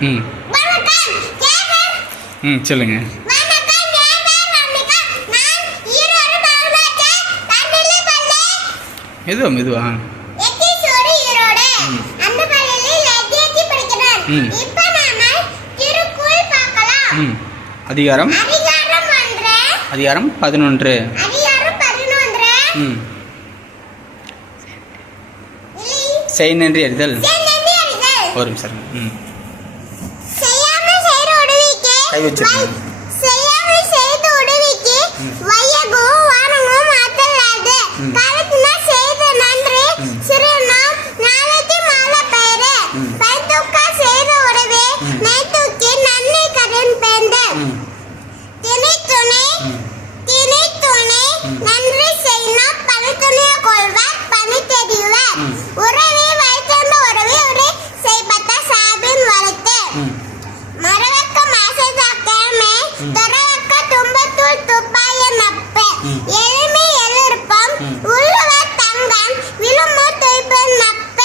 ம். ம் சொல்லுங்க. மெதுவா மெதுவா ம். ம். அதிகாரம்? அதிகாரம் பதினொன்று. ம். செய் நன்றி அறிதல். ஒரு நிமிஷம். ம். கை வச்சிருக்கேன். செய்யாமல் செய்த உதவிக்கு வையகம் வானமும் மாத்தலாது ம். காலத்தினா செய்த நன்றி. சிறுநாம் நாளைக்கு மாலை பெயரு. பைத்துக்கா செய்த உதவி ம். நைத்துக்கு நன்மை கடன் ம் திணை துணை திணை துணை. நன்றி கொள்வார் பணி தெரிவார். உறவை வைத்திருந்த உறவை உரை செய்பட்ட சாபின் வளர்த்து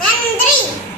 நன்றி.